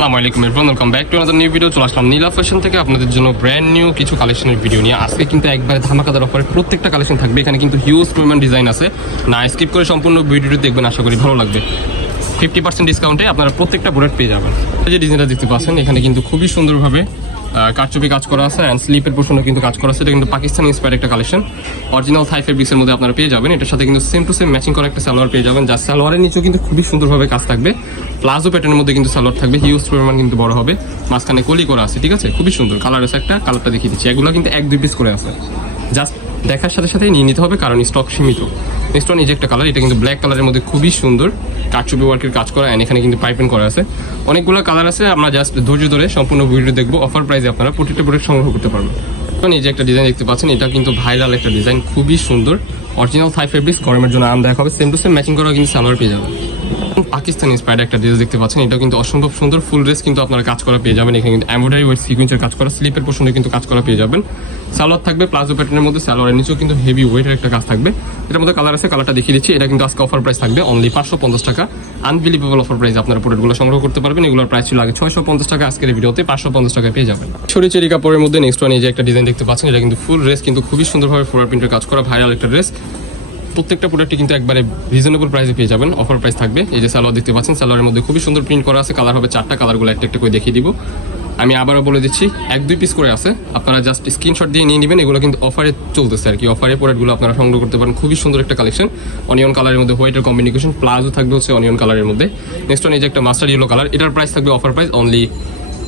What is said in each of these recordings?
আসসালামু আলাইকুম everyone, welcome back to another new video. চলে আসলাম নীলা ফ্যাশন থেকে আপনাদের জন্য ব্র্যান্ড নিউ কিছু কালেকশনের ভিডিও নিয়ে। আজকে কিন্তু একবারে ধামাকাদার অফারে প্রত্যেকটা কালেকশন থাকবে। এখানে কিন্তু হিউজ পরিমাণ ডিজাইন আছে, না স্কিপ করে সম্পূর্ণ ভিডিওটি দেখবেন, আশা করি ভালো লাগবে। 50% ডিসকাউন্টে আপনারা প্রত্যেকটা প্রোডাক্ট পেয়ে যাবেন। এই যে ডিজাইনটা দেখতে পাচ্ছেন, এখানে কিন্তু খুবই সুন্দরভাবে কারচুপি কাজ করা আছে অ্যান্ড স্লিপের পোর্শনও কিন্তু কাজ করা আছে। এটা কিন্তু পাকিস্তানি ইন্সপায়ার্ড একটা কালেকশন, অরিজিনাল থাই ফেব্রিক্সের মধ্যে আপনারা পেয়ে যাবেন। এটার সাথে কিন্তু সেম টু সেম ম্যাচিং করা একটা সালোয়ার পেয়ে যাবেন, যার সালোয়ারের নিচেও কিন্তু খুবই সুন্দরভাবে কাজ থাকবে। প্লাজো প্যাটার্নের মধ্যে কিন্তু সালোয়ার থাকবে, হিউজ পরিমাণ কিন্তু বড় হবে, মাঝখানে কলি করা আছে, ঠিক আছে, খুবই সুন্দর কালার আছে। একটা কালারটা দেখিয়ে দিচ্ছি, এগুলো কিন্তু 1-2 পিস করে আছে, জাস্ট দেখার সাথে সাথে নিয়ে নিতে হবে কারণ স্টক সীমিত। নেক্সট ওয়ান এই যে একটা কালার, এটা কিন্তু ব্ল্যাক কালারের মধ্যে খুবই সুন্দর কারচুপি ওয়ার্কের কাজ করা, এন্ড এখানে কিন্তু পাইপিং করা আছে। অনেকগুলো কালার আছে, আমরা জাস্ট ধৈর্য ধরে সম্পূর্ণ ভিডিও দেখবো। অফার প্রাইসে আপনারা প্রত্যেকটা প্রোডাক্ট সংগ্রহ করতে পারবেন। এখন এই যে একটা ডিজাইন দেখতে পাচ্ছেন, এটা কিন্তু ভাইরাল একটা ডিজাইন, খুবই সুন্দর অরিজিনাল থাই ফেব্রিক্স, গরমের জন্য আরামদায়ক হবে। সেম টু সেম ম্যাচিং করা কিন্তু সালোয়ার পেয়ে যাবেন। পাকিস্তানি ইন্সপায়ার্ড একটা ড্রেস দেখতে পাচ্ছেন, এটা কিন্তু অসম্ভব সুন্দর ফুল ড্রেস কিন্তু আপনারা কাজ করা পেয়ে যাবেন। এখানে কিন্তু এমব্রয়ডারি ওয়ার্ক সিকোয়েন্সের কাজ করা, স্লিপের পোর্শনে কিন্তু কাজ করা পেয়ে যাবেন। সালোয়ার থাকবে প্লাজো প্যাটার্নের মধ্যে, সালোয়ারের নিচেও কিন্তু হেভি ওয়েটের একটা কাজ থাকবে। এটার মধ্যে কালার আছে, কালারটা দেখিয়ে দিচ্ছি। এটা কিন্তু আজকে অফার প্রাইস থাকবে অনলি 550 টাকা। আনবিলিভেবল অফার প্রাইস আপনারা প্রোডাক্টগুলো সংগ্রহ করতে পারবেন। এগুলোর প্রাইস ছিল আগে 650 টাকা, আজকের ভিডিওতে 550 টাকায় পেয়ে যাবেন। ছড়ি চেরি কাপড়ের মধ্যে নেক্সট ওয়ান এই যে একটা ডিজাইন দেখতে পাচ্ছেন, এটা কিন্তু ফুল ড্রেস কিন্তু খুবই সুন্দরভাবে ফ্লোরাল প্রিন্টের কাজ করা, ভাইরাল একটা ড্রেস। প্রত্যেকটা প্রোডাক্টই কিন্তু একবারে রিজনেবল প্রাইসে পেয়ে যাবেন, অফার প্রাইস থাকবে। এই যে সালোয়ার দেখতে পাচ্ছেন, সালোয়ারের মধ্যে খুবই সুন্দর প্রিন্ট করা আছে, কালার হবে 4টা, কালারগুলো একটা একটা করে দেখিয়ে দিব। আমি আবারও বলে দিচ্ছি, 1-2 পিস করে আছে, আপনারা জাস্ট স্ক্রিনশট দিয়ে নিয়ে নেবেন। এগুলো কিন্তু অফারে চলতেছে আর কি, অফারে প্রোডাক্টগুলো আপনারা সংগ্রহ করতে পারেন। খুবই সুন্দর একটা কালেকশন, অনিয়ন কালারের মধ্যে হোয়াইটের কম্বিনেশন, প্লাজো থাকবে হচ্ছে অনিয়ন কালারের মধ্যে। নেক্সট ওয়ান এই যে একটা মাস্টার ইয়েলো কালার, এটার প্রাইস থাকবে অফার প্রাইস অনলি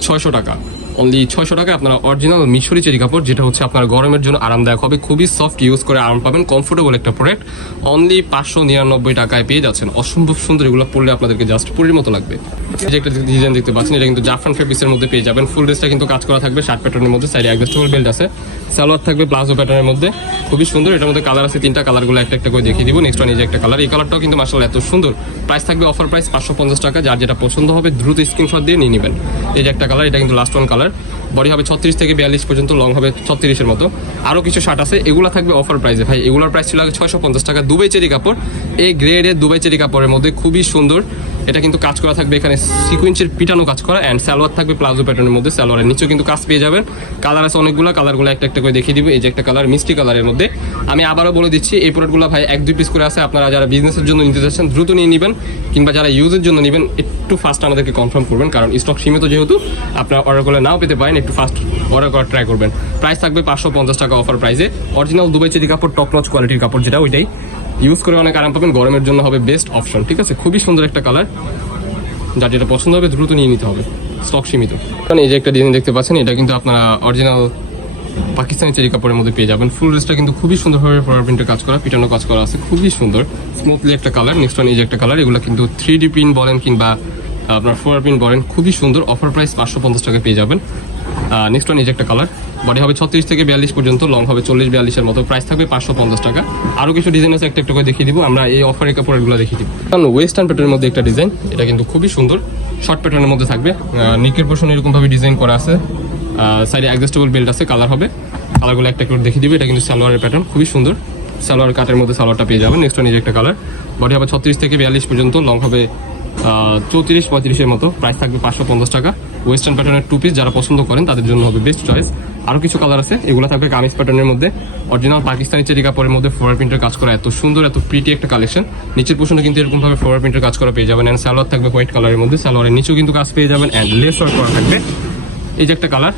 600 টাকা। অনলি 600 টাকায় আপনারা অরিজিনাল মিশরি চেরি কাপড়, যেটা হচ্ছে আপনার গরমের জন্য আরামদায়ক হবে, খুবই সফট, ইউজ করে আরাম পাবেন, কমফোর্টেবল একটা প্রোডাক্ট। অনলি 599 টাকায় পেয়ে যাচ্ছেন, অসম্ভব সুন্দর। এগুলো পরলে আপনাদেরকে জাস্ট পুরীর মতো লাগবে। এই যে একটা ডিজাইন দেখতে পাচ্ছেন, এটা কিন্তু জাফরান ফেব্রিক্সের মধ্যে পেয়ে যাবেন। ফুল ড্রেসটা কিন্তু কাজ করা থাকবে শার্ট প্যাটার্নের মধ্যে, সাইডে অ্যাডজাস্টেবল বেল্ট আছে, সালোয়ার থাকবে প্লাজো প্যাটার্নের মধ্যে, খুবই সুন্দর। এটার মধ্যে কালার আছে 3টা, কালারগুলো একটা একটা করে দেখিয়ে দিব। নেক্সট ওয়ান এই যে একটা কালার, এই কালারটাও কিন্তু মাশাআল্লাহ এত সুন্দর। প্রাইস থাকবে অফার প্রাইস 550 টাকা। যার যেটা পছন্দ হবে দ্রুত স্ক্রিনশট দিয়ে নিয়ে নেবেন। এই যে একটা কালার, এটা কিন্তু লাস্ট ওয়ান কালার, বডি হবে 36 থেকে 42 পর্যন্ত, লং হবে 36-এর মতো। আরও কিছু শার্ট আছে, এগুলো থাকবে অফার প্রাইসে। ভাই এগুলোর প্রাইস ছিল আগে 650 টাকা। দুবাই চেরি কাপড়, এই গ্রেডের দুবাই চেরি কাপড়ের মধ্যে খুবই সুন্দর। এটা কিন্তু কাজ করা থাকবে, এখানে সিকুয়েন্সের পিটানো কাজ করা, অ্যান্ড সালোয়ার থাকবে প্লাজো প্যাটার্নের মধ্যে, সালোয়ারের নিচেও কিন্তু কাজ পেয়ে যাবেন। কালার আছে অনেকগুলো, কালারগুলো একটা একটা করে দেখিয়ে দিব। এই যে একটা কালার মিষ্টি কালারের মধ্যে, আমি আবারও বলে দিচ্ছি এই প্রোডাক্টগুলো ভাই 1-2 পিস করে আছে, আপনারা যারা বিজনেসের জন্য নিতে চাচ্ছেন দ্রুত নিয়ে নেবেন, কিংবা যারা ইউজের জন্য নেবেন একটু ফাস্ট আমাদেরকে কনফার্ম করবেন, কারণ স্টক সীমিত যেহেতু আপনারা অর্ডার করলে নাও পেতে পারেন, একটু ফাস্ট অর্ডার করার ট্রাই করবেন। প্রাইস থাকবে 550 টাকা অফার প্রাইসে। অরিজিনাল দুবাই চেরি কাপড়, টপ নচ কোয়ালিটির কাপড়, যেটা ওইটাই ইউজ করে অনেক আরাম পাবেন, গরমের জন্য হবে বেস্ট অপশন, ঠিক আছে। খুবই সুন্দর একটা কালার, যার যেটা পছন্দ হবে দ্রুত নিয়ে নিতে হবে, স্টক সীমিত। কারণ এই যে একটা ডিজাইন দেখতে পাচ্ছেন, এটা কিন্তু আপনারা অরিজিনাল পাকিস্তানি চেরি কাপড়ের মধ্যে পেয়ে যাবেন। ফুল ড্রেসটা কিন্তু খুবই সুন্দরভাবে ফ্লোরাল প্রিন্টের কাজ করা, পিটানো কাজ করা আছে, খুবই সুন্দর স্মুথলি একটা কালার। নেক্সট ওয়ান এই যে একটা কালার, এগুলো কিন্তু 3D প্রিন্ট বলেন কিংবা আপনার ফ্লোরাল প্রিন্ট বলেন, খুবই সুন্দর। অফার প্রাইস 550 টাকা পেয়ে যাবেন। নেক্সট ওয়ান এই যে একটা কালার, বডি হবে 36 থেকে 42 পর্যন্ত, লং হবে 40-42-এর মতো, প্রাইস থাকবে 550 টাকা। আরও কিছু ডিজাইন আছে, একটা একটা করে দেখিয়ে দিব। আমরা এই অফারের কাপড়গুলো দেখিয়ে দিব। কারণ ওয়েস্টার্ন প্যাটার্নের মধ্যে একটা ডিজাইন, এটা কিন্তু খুবই সুন্দর, শর্ট প্যাটার্নের মধ্যে থাকবে, নিকের পোর্শন এরকমভাবে ডিজাইন করা আছে, সাইডে অ্যাডজাস্টেবল বেল্ট আছে, কালার হবে, কালারগুলো একটা করে দেখিয়ে দিব। এটা কিন্তু সালোয়ারের প্যাটার্ন, খুবই সুন্দর, সালোয়ার কাটের মধ্যে সালোয়ারটা পেয়ে যাবেন। নেক্সট ওয়ান এই যে একটা কালার, বডি হবে 36 থেকে 42 পর্যন্ত, লং হবে 34-35-এর মতো, প্রাইস থাকবে 550 টাকা। ওয়েস্টার্ন প্যাটার্নের 2 পিস যারা পছন্দ করেন তাদের জন্য হবে বেস্ট চয়েস। আরও কিছু কালার আছে, এগুলো থাকবে কামিজ প্যাটার্নের মধ্যে, অরিজিনাল পাকিস্তানি চেরি কাপড়ের মধ্যে ফ্লোরাল প্রিন্টের কাজ করা, এত সুন্দর এত প্রিটি একটা কালেকশন। নিচের পোর্শনে কিন্তু এরকমভাবে ফ্লোরাল প্রিন্টের কাজ করা পেয়ে যাবেন, অ্যান্ড সালোয়ার থাকবে হোয়াইট কালারের মধ্যে, সালোয়ারের নিচেও কিন্তু কাজ পেয়ে যাবেন, অ্যান্ড লেস ওয়ার্ক করা থাকবে। এই যে একটা কালার,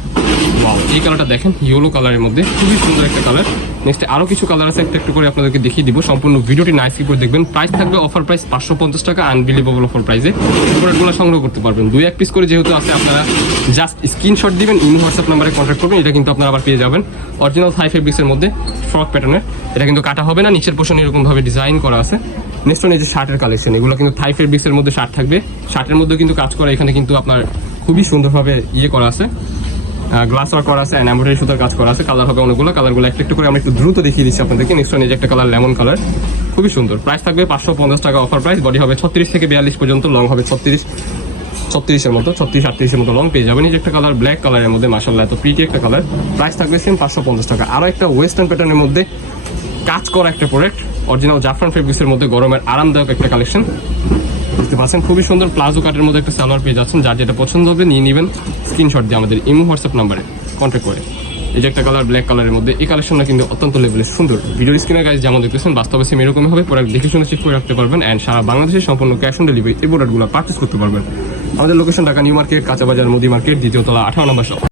ওয়াও, এই কালারটা দেখেন, ইয়েলো কালারের মধ্যে খুবই সুন্দর একটা কালার। নেক্সট আরও কিছু কালার আছে, একটা একটু করে আপনাদেরকে দেখিয়ে দিব। সম্পূর্ণ ভিডিওটি নাইস করে দেখবেন। প্রাইস থাকবে অফার প্রাইস 550 টাকা, আনবিলিভেবল অফার প্রাইসে প্রোডাক্টগুলো সংগ্রহ করতে পারবেন। 2-1 পিস করে যেহেতু আছে, আপনারা জাস্ট স্ক্রিনশট দিবেন, হোয়াটসঅ্যাপ নাম্বারে কন্ট্যাক্ট করবেন। এটা কিন্তু আপনারা আবার পেয়ে যাবেন অরিজিনাল থাই ফেব্রিক্সের মধ্যে, ফ্রক প্যাটার্নের। এটা কিন্তু কাটা হবে না, নিচের পোর্শন এরকমভাবে ডিজাইন করা আছে। নেক্সট ওয়ান এই যে শার্টের কালেকশন, এগুলো কিন্তু থাই ফেব্রিক্সের মধ্যে শার্ট থাকবে, শার্টের মধ্যে কিন্তু কাজ করা, এখানে কিন্তু আপনার খুবই সুন্দরভাবে করা আছে, গ্লাস ওয়ার্ক করা আছে, এমব্রয়ডারি সুতার কাজ করা আছে, কালার হবে অনেকগুলো, কালারগুলো একটা একটু করে আমরা একটু দ্রুত দেখিয়ে দিচ্ছি আপনাদেরকে। নেক্সট ওয়ান এই যে একটা কালার লেমন কালার, খুবই সুন্দর, প্রাইস থাকবে 550 টাকা অফার প্রাইস। বডি হবে 36 থেকে 42 পর্যন্ত, লং হবে 36-এর মতো, 36-38-এর মতো লং পেয়ে যাবেন। এই যে একটা কালার ব্ল্যাক কালারের মধ্যে, মাশাআল্লাহ এত প্রিটি একটা কালার, প্রাইস থাকবে সেম 550 টাকা। আরও একটা ওয়েস্টার্ন প্যাটার্নের মধ্যে কাজ করা একটা প্রোডাক্ট, অরিজিনাল জাফরান ফেব্রিক্সের মধ্যে, গরমের আরামদায়ক একটা কালেকশন। দেখতে পাচ্ছেন খুবই সুন্দর প্লাজো কাটের মধ্যে একটা সালোয়ার পেয়ে যাচ্ছেন। যার যেটা পছন্দ হবে নিয়ে নেবেন স্ক্রিনশট দিয়ে আমাদের ইমো হোয়াটসঅ্যাপ নাম্বারে কন্ট্যাক্ট করে। এই যে একটা কালার ব্ল্যাক কালারের মধ্যে, এই কালেকশনটা কিন্তু অত্যন্ত লেভেলের সুন্দর। ভিডিও স্ক্রিনের গাইজ যেমন দেখতেছেন বাস্তবে সেম এরকমই হবে, প্রোডাক্ট দেখে শুনে চেক করে রাখতে পারবেন অ্যান্ড সারা বাংলাদেশে সম্পূর্ণ ক্যাশ অন ডেলিভারি এই প্রোডাক্টগুলো পারচেস করতে পারবেন। আমাদের লোকেশন ঢাকা নিউ মার্কেট, কাঁচা বাজার, মোদি মার্কেট, দ্বিতীয় তলা, 18 নম্বর শপ।